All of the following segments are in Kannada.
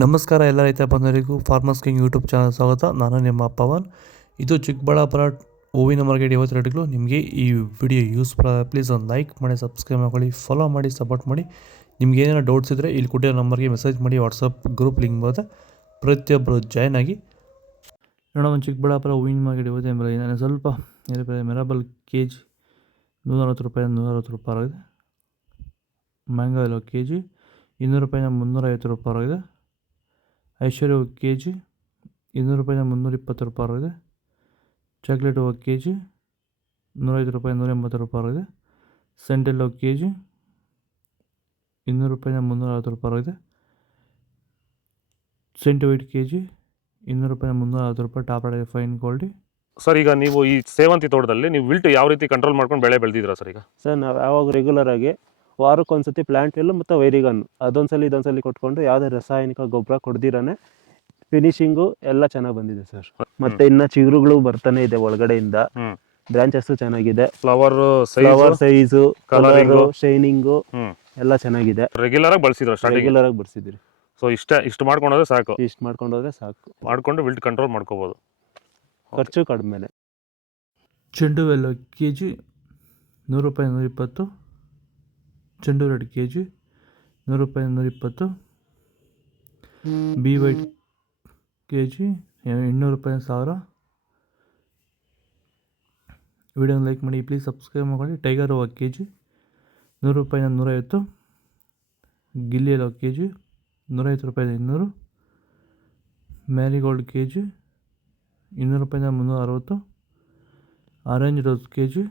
ನಮಸ್ಕಾರ ಎಲ್ಲ ರೈತ ಬಂಧುಗಳಿಗೂ ಫಾರ್ಮರ್ಸ್ ಕಿಂಗ್ ಯೂಟ್ಯೂಬ್ ಚಾನಲ್ ಸ್ವಾಗತ. ನಾನು ನಿಮ್ಮ ಪವನ್. ಇದು ಚಿಕ್ಕಬಳ್ಳಾಪುರ ಹೂವಿನ ಮಾರ್ಕೆಟ್ ಇವತ್ತು ರೇಟ್ಗಳು. ನಿಮಗೆ ಈ ವಿಡಿಯೋ ಯೂಸ್ಫುಲ್ ಆದರೆ ಪ್ಲೀಸ್ ಒಂದು ಲೈಕ್ ಮಾಡಿ, ಸಬ್ಸ್ಕ್ರೈಬ್ ಮಾಡ್ಕೊಳ್ಳಿ, ಫಾಲೋ ಮಾಡಿ, ಸಪೋರ್ಟ್ ಮಾಡಿ. ನಿಮ್ಗೆ ಏನಾರು ಡೌಟ್ಸ್ ಇದ್ದರೆ ಇಲ್ಲಿ ಕೊಟ್ಟಿರೋ ನಂಬರ್ಗೆ ಮೆಸೇಜ್ ಮಾಡಿ. ವಾಟ್ಸಪ್ ಗ್ರೂಪ್ ಲಿಂಕ್ ಬರುತ್ತೆ, ಪ್ರತಿಯೊಬ್ಬರು ಜಾಯ್ನ್ ಆಗಿ. ನೋಡೋಣ, ಚಿಕ್ಕಬಳ್ಳಾಪುರ ಹೂವಿನ ಮಾರ್ಕೆಟ್ ಇವತ್ತು ನಾನು ಸ್ವಲ್ಪ ಮೆರಾಬಲ್ ಕೆ ಜಿ 160 ರೂಪಾಯಿ 160 ರೂಪಾಯಿ ಆಗಿದೆ. ಮ್ಯಾಂಗೋ ಎಲ್ಲೋ ಕೆ ಜಿ 200 ರೂಪಾಯಿನ 350 ರೂಪಾಯಿ ಆಗಿದೆ. ಐಶ್ವರ್ಯ ಕೆ ಜಿ 200 ರೂಪಾಯಿನ 320 ರೂಪಾಯಿ ಆಗಿದೆ. ಚಾಕ್ಲೇಟ್ ಕೆ ಜಿ 105 ರೂಪಾಯಿ 180 ರೂಪಾಯಿ ಆಗಿದೆ. ಸೆಂಟೆಲ್ ಕೆ ಜಿ 200 ರೂಪಾಯಿನ 360 ರೂಪಾಯಿ ಆಗಿದೆ. ಸೆಂಟ್ ವೈಟ್ ಕೆ ಜಿ 200 ರೂಪಾಯಿನ 360 ರೂಪಾಯಿ. Top rate fine quality. Sir, ಈಗ ನೀವು ಈ ಸೇವಂತಿ ತೋಟದಲ್ಲಿ ನೀವು ವಿಲ್ಟ್ ಯಾವ ರೀತಿ ಕಂಟ್ರೋಲ್ ಮಾಡ್ಕೊಂಡು ಬೆಳೆ ಬೆಳೆದಿದ್ದೀರಾ ಸರ್? ಈಗ ಸರ್, ನಾವು ಯಾವಾಗ ರೆಗ್ಯುಲರ್ ಆಗಿ ವಾರಕ್ಕೊಂದ್ಸತಿ ಪ್ಲಾಂಟ್ ಎಲ್ಲ ಮತ್ತು ವೈರಿಗನ್ ಅದೊಂದ್ಸಲಿ ಇದೊಂದ್ಸಲಿ ಕೊಟ್ಕೊಂಡು ಯಾವುದೇ ರಾಸಾಯನಿಕ ಗೊಬ್ಬರ ಕೊಡ್ದಿರಾನೆ ಫಿನಿಶಿಂಗು ಎಲ್ಲ ಚೆನ್ನಾಗಿ ಬಂದಿದೆ ಸರ್. ಮತ್ತೆ ಇನ್ನ ಚಿಗುರುಗಳು ಬರ್ತಾನೆ ಇದೆ ಒಳಗಡೆಯಿಂದ. ಬ್ರಾಂಚಸ್ ಚೆನ್ನಾಗಿದೆ. ಫ್ಲವರ್ ಸೈಜು, ಕಲರ್, ಶೈನಿಂಗು ಎಲ್ಲ ಚೆನ್ನಾಗಿದೆ. ರೆಗ್ಯುಲರ್ ಆಗಿ ಬಳಸಿದ್ರು ರೆಗ್ಯುಲರ್ ಆಗಿ ಬರ್ಸಿದ್ರಿ. ಸೊ ಇಷ್ಟು ಮಾಡ್ಕೊಂಡ್ರೆ ಸಾಕು. ಇಷ್ಟು ಮಾಡ್ಕೊಂಡೋದ್ರೆ ಸಾಕು. ಮಾಡ್ಕೊಂಡು ವಿಲ್ಟ್ ಕಂಟ್ರೋಲ್ ಮಾಡ್ಕೋಬಹುದು. ಖರ್ಚು ಕಡಿಮೆನೆ. ಚೆಂಡು ಎಲ್ಲ ಕೆ ಜಿ 100 ರೂಪಾಯಿ 120. ಚೆಂಡು ರೆಡ್ ಕೆ ಜಿ 100 ರೂಪಾಯಿ 120. ಬಿ ವೈಟ್ ಕೆ ಜಿ 800 ರೂಪಾಯಿ 1000. ವಿಡಿಯೋನ ಲೈಕ್ ಮಾಡಿ, ಪ್ಲೀಸ್ ಸಬ್ಸ್ಕ್ರೈಬ್ ಮಾಡಿ. ಟೈಗರ್ ಹೂವು ಕೆ ಜಿ 100 ರೂಪಾಯಿನ 150. ಗಿಲ್ಲಿ ಎಲ್ಲ ಕೆ ಜಿ 150 ರೂಪಾಯಿ 200. ಮ್ಯಾರಿಗೋಲ್ಡ್ ಕೆ ಜಿ 200 ರೂಪಾಯಿನ 360. ಆರೆಂಜ್ ರೋಸ್ ಕೆ ಜಿ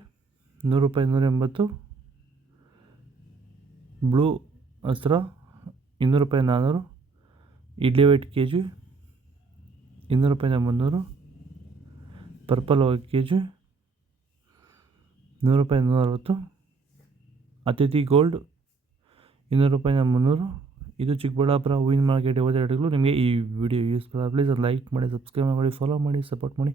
100 ರೂಪಾಯಿ 180. ಬ್ಲೂ ಹಸ್ರ 200 ರೂಪಾಯಿ 400. ಇಡ್ಲಿ ವೈಟ್ ಕೆ ಜಿ 200 ರೂಪಾಯಿನ 300. ಪರ್ಪಲ್ ಕೆ ಜಿ 100 ರೂಪಾಯಿ 160. ಅತಿಥಿ ಗೋಲ್ಡ್ 200 ರೂಪಾಯಿನ 300. ಇದು ಚಿಕ್ಕಬಳ್ಳಾಪುರ ಹೂವಿನ ಮಾರ್ಕೆಟ್ ಇವತ್ತು ರೇಟ್ಗಳು. ನಿಮಗೆ ಈ ವಿಡಿಯೋ ಯೂಸ್ಫುಲ್ ಪ್ಲೀಸ್ ಲೈಕ್ ಮಾಡಿ, ಸಬ್ಸ್ಕ್ರೈಬ್ ಮಾಡಿ, ಫಾಲೋ ಮಾಡಿ, ಸಪೋರ್ಟ್ ಮಾಡಿ.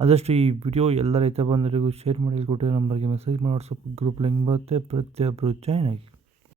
ಆದಷ್ಟು ಈ ವಿಡಿಯೋ ಎಲ್ಲ ರೈತ ಬಂಧುಗಳಿಗೂ ಶೇರ್ ಮಾಡಿ. ಕೊಟ್ಟಿರೋ ನಂಬರ್ಗೆ ಮೆಸೇಜ್ ಮಾಡಿ. ವಾಟ್ಸಪ್ ಗ್ರೂಪ್ ಲಿಂಕ್ ಬರುತ್ತೆ, ಪ್ರತಿಯೊಬ್ಬರು ಜಾಯ್ನ್ ಆಗಿ.